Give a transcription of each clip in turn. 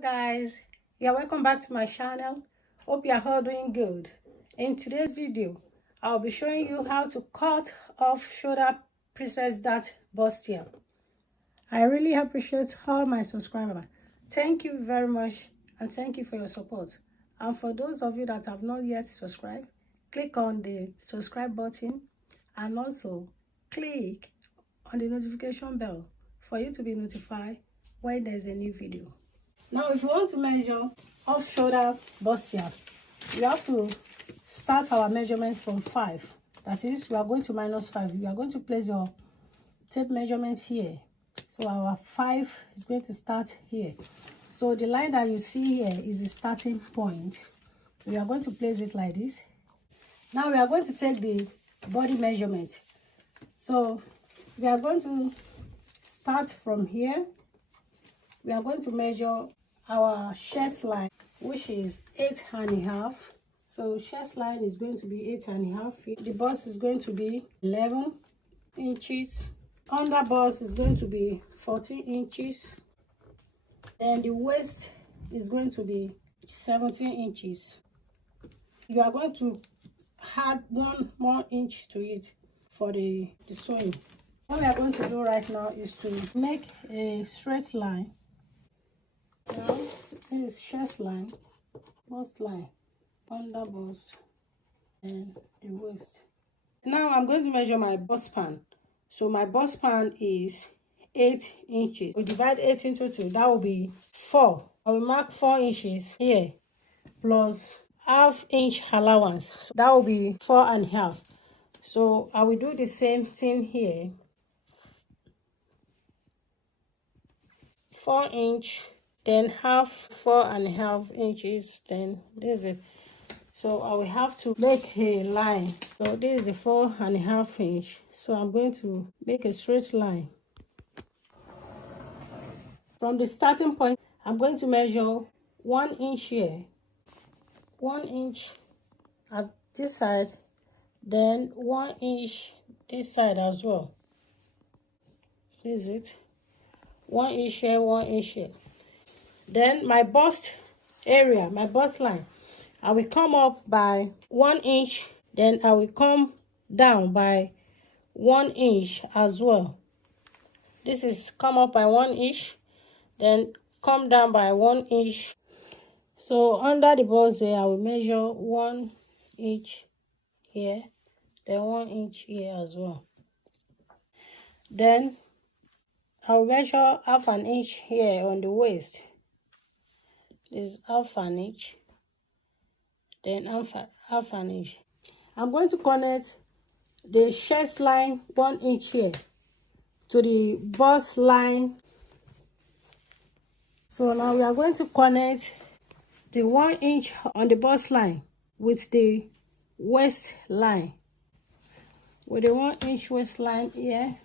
Guys, you're welcome back to my channel. Hope you are all doing good. In today's video, I'll be showing you how to cut off shoulder princess dart bustier. I really appreciate all my subscribers. Thank you very much, and thank you for your support. And for those of you that have not yet subscribed, click on the subscribe button and also click on the notification bell for you to be notified when there's a new video. Now, if you want to measure off shoulder bustier, you have to start our measurement from 5. That is, we are going to minus 5. You are going to place your tape measurement here. So our 5 is going to start here. So the line that you see here is the starting point. So we are going to place it like this. Now we are going to take the body measurement. So we are going to start from here. We are going to measure our chest line, which is 8.5. So chest line is going to be 8.5 feet. The bust is going to be 11 inches. Under bust is going to be 14 inches. Then the waist is going to be 17 inches. You are going to add 1 more inch to it for the sewing. What we are going to do right now is to make a straight line. Now, this is chest line, bust line, under bust, and the waist. Now I'm going to measure my bust span. So my bust span is 8 inches. We divide 8 into 2. That will be 4. I will mark 4 inches here plus ½ inch allowance. So that will be 4.5. So I will do the same thing here. 4 inch. Then half 4.5 inches, then this is it. So I will have to make a line. So this is the 4.5 inch. So I'm going to make a straight line. From the starting point, I'm going to measure 1 inch here, 1 inch at this side, then 1 inch this side as well. This is it. 1 inch here, 1 inch here. Then my bust area, my bust line, I will come up by 1 inch, then I will come down by 1 inch as well. This is come up by 1 inch, then come down by 1 inch. So under the bust here, I will measure 1 inch here, then 1 inch here as well. Then I will measure ½ an inch here on the waist. Is ½ an inch, then half an inch. I'm going to connect the chest line 1 inch here to the bust line. So now we are going to connect the 1 inch on the bust line with the waist line. With the 1 inch waist line here.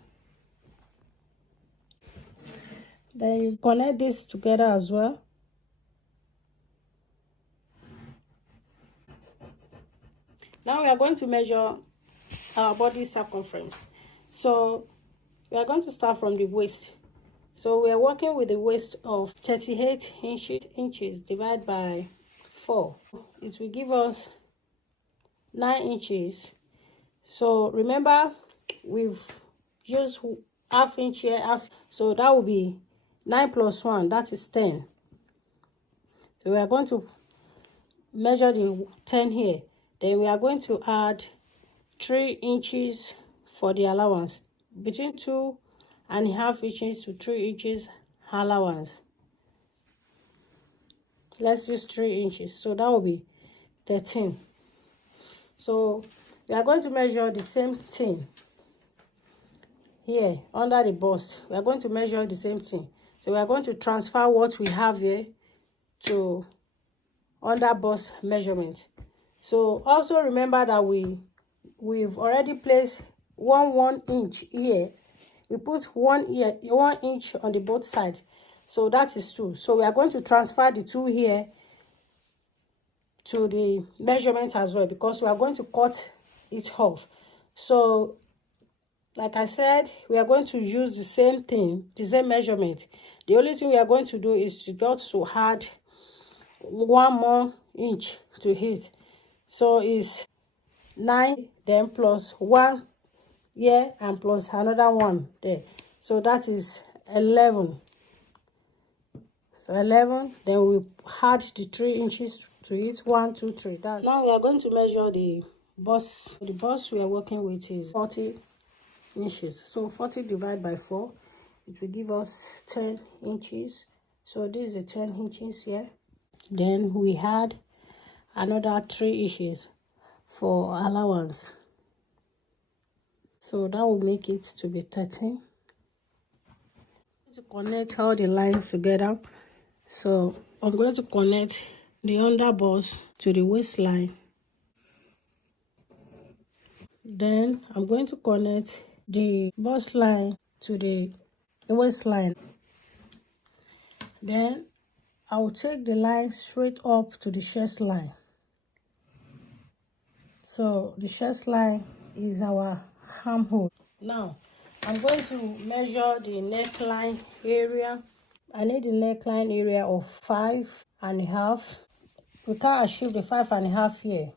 Then you connect this together as well. Now we are going to measure our body circumference. So we are going to start from the waist. So we are working with a waist of 38 inches divided by 4. It will give us 9 inches. So remember, we've used ½ inch here, half. So that will be 9 plus 1, that is 10. So we are going to measure the 10 here. Then we are going to add 3 inches for the allowance. Between 2.5 inches to 3 inches allowance. Let's use 3 inches. So that will be 13. So we are going to measure the same thing here under the bust. We are going to measure the same thing. So we are going to transfer what we have here to under bust measurement. So also remember that we've already placed 1 inch here. We put 1 inch on the both sides. So that is 2. So we are going to transfer the 2 here to the measurement as well, because we are going to cut it off. So Like I said, we are going to use the same thing, the same measurement. The only thing we are going to do is to just to add 1 more inch to it. So it's 9, then plus 1 here and plus another 1 there. So that is 11. So 11, then we add the 3 inches to it. 1, 2, 3. That's now we are going to measure the bust. The bust we are working with is 40 inches. So 40 divided by 4, it will give us 10 inches. So this is 10 inches here. Then we add another 3 inches for allowance. So that will make it to be 13. To connect all the lines together. So I'm going to connect the under bust to the waistline. Then I'm going to connect the bust line to the waistline. Then I will take the line straight up to the chest line. So the chest line is our armhole. Now I'm going to measure the neckline area. I need the neckline area of 5.5. We can't achieve the 5.5 here.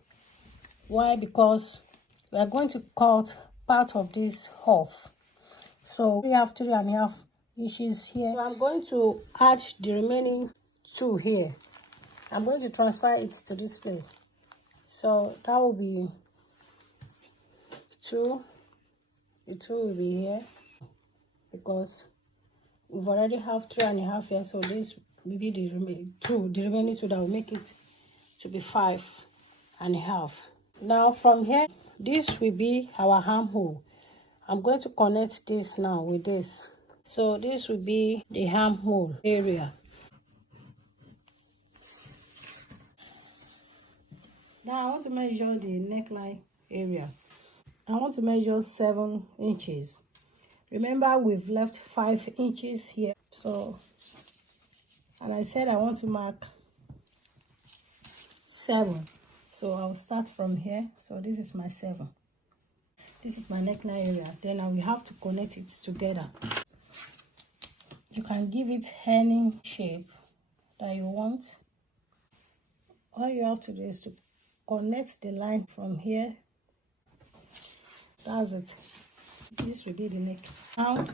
Why? Because we are going to cut part of this off. So we have 3.5 inches here. So I'm going to add the remaining 2 here. I'm going to transfer it to this place. So that will be 2. The 2 will be here because we've already have 3.5 here. So this will be the remaining 2. The remaining 2 that will make it to be 5.5. Now from here, this will be our armhole. I'm going to connect this now with this. So this will be the armhole area. Now I want to measure the neckline area. I want to measure 7 inches. Remember, we've left 5 inches here. So, and I said I want to mark 7. So I'll start from here. So this is my 7. This is my neckline area. Then I will have to connect it together. You can give it any shape that you want. All you have to do is to connect the line from here. That's it. This will be the neck. Now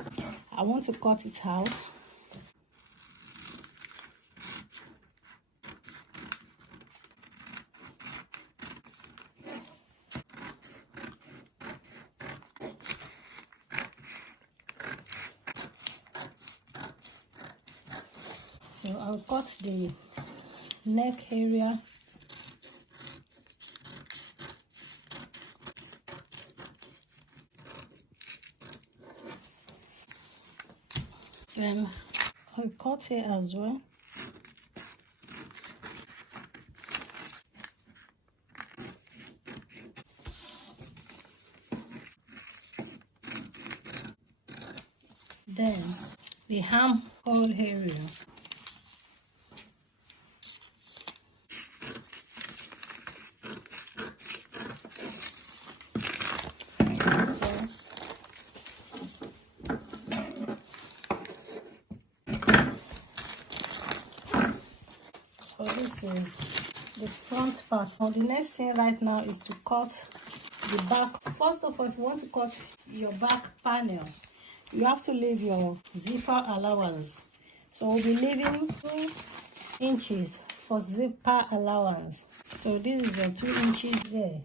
I want to cut it out. So I'll cut the neck area. Then I'll cut here as well. Then the armhole area. So this is the front part. So the next thing right now is to cut the back. First of all, if you want to cut your back panel, you have to leave your zipper allowance. So we'll be leaving 2 inches for zipper allowance. So this is your 2 inches there.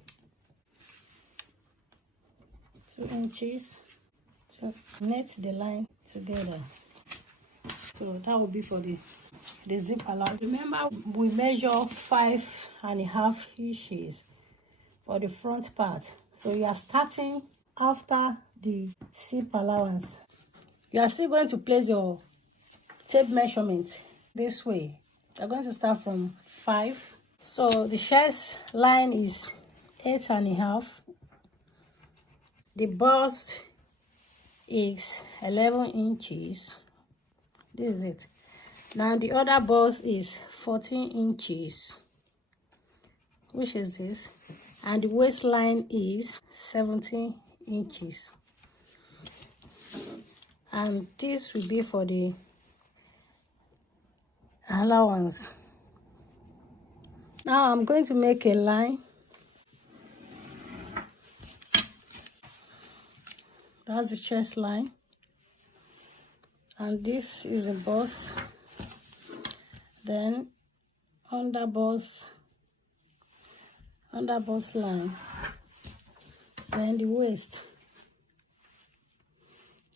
2 inches to net the line together. So that will be for the zip allowance. Remember, we measure 5.5 inches for the front part. So you are starting after the zip allowance. You are still going to place your tape measurement this way. You're going to start from 5. So the chest line is 8.5. The bust is 11 inches. This is it. Now the other bust is 14 inches, which is this, and the waistline is 17 inches. and this will be for the allowance. Now I'm going to make a line. That's the chest line, and this is a bust, then under bust line, then the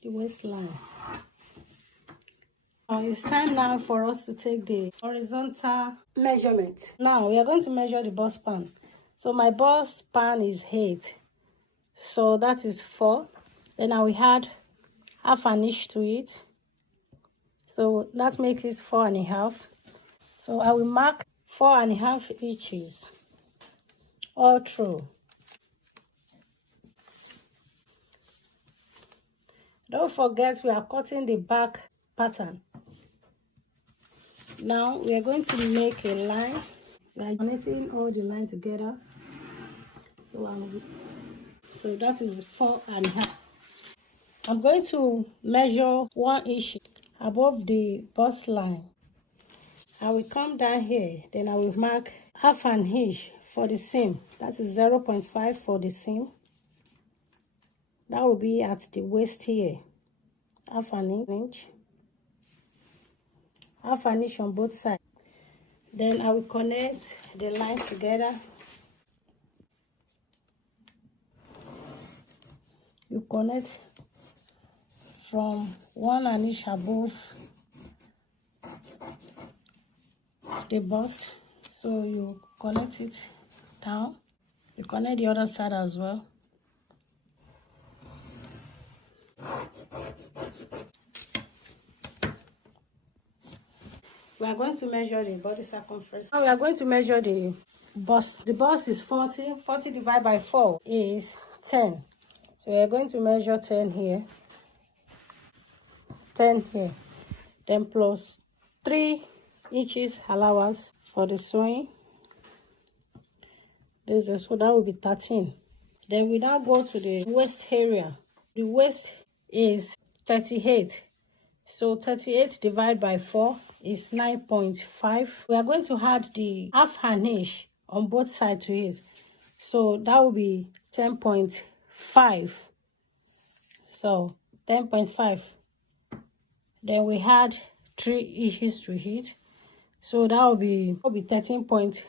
waistline. It's time now for us to take the horizontal measurement. Now we are going to measure the bust span. So my bust span is 8, so that is 4. Then I will add half an inch to it, so that makes it 4.5. So I will mark 4.5 inches all through. Don't forget we are cutting the back pattern. Now we are going to make a line. We are connecting all the line together. So that is 4.5. I'm going to measure 1 inch above the bust line. I will come down here, then I will mark half an inch for the seam. That is 0.5 for the seam. That will be at the waist here. Half an inch on both sides. Then I will connect the line together. You connect from 1 inch above the bust, so you connect it down. You connect the other side as well. We are going to measure the body circumference. Now we are going to measure the bust. The bust is 40. 40 divided by 4 is 10. So we are going to measure 10 here. 10 here. Then plus 3 inches allowance for the sewing. So that will be 13. Then we now go to the waist area. The waist is 38. So 38 divided by 4 is 9.5. We are going to add the half an inch on both sides to it. So that will be 10.5. So 10.5. Then we add 3 inches to it. So that will be 13.5.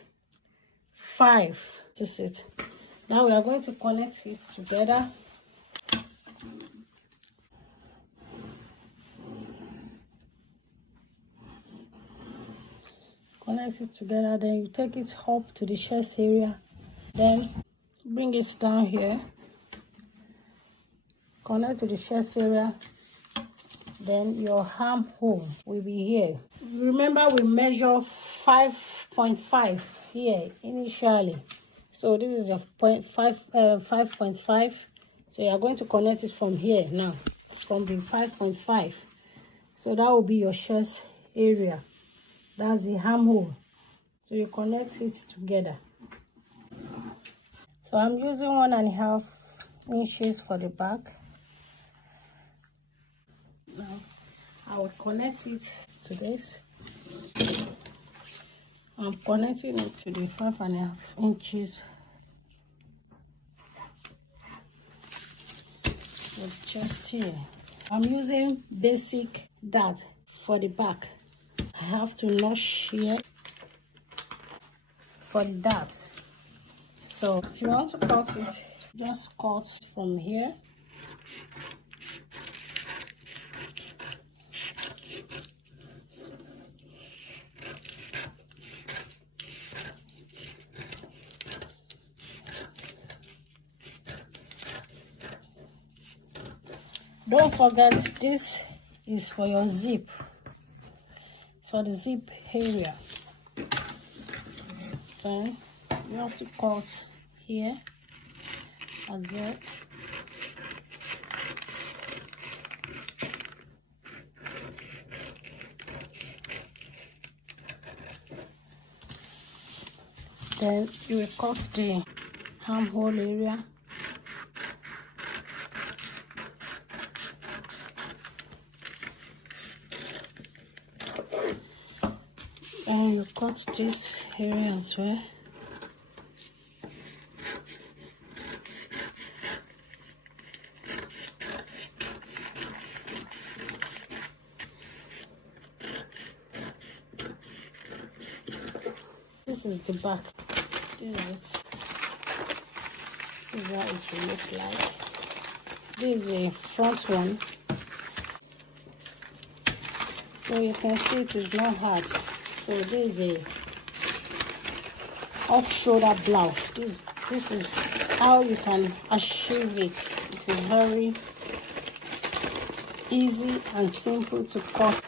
This is it. Now we are going to connect it together. Connect it together, then you take it up to the chest area, then bring it down here, connect to the chest area, then your armhole will be here. Remember we measure 5.5 here initially, so this is your 5.5. So you are going to connect it from here now, from the 5.5. So that will be your chest area. That's the armhole. So you connect it together. So I'm using 1.5 inches for the back. Now I will connect it to this. I'm connecting it to the 5.5 inches with just here. I'm using basic dart for the back. I have to notch here for the dart. So if you want to cut it, just cut from here. Don't forget, this is for your zip. So the zip area. Then you have to cut here as well. Then you will cut the armhole area. And you cut this area as well. This is the back. This is it. This is how it will look like. This is the front one. So you can see it is not hard. So this is a off-shoulder blouse. This is how you can achieve it. It is very easy and simple to cut.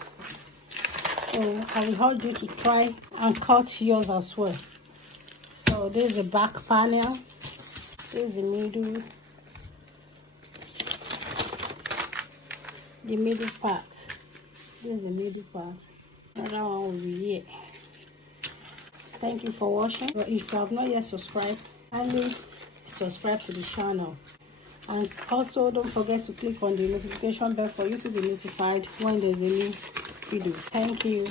So I will urge you to try and cut yours as well. So this is the back panel. This is the middle. The middle part. This is the middle part. Another one will be here. Thank you for watching. If you have not yet subscribed, kindly subscribe to the channel. And also don't forget to click on the notification bell for you to be notified when there's a new video. Thank you.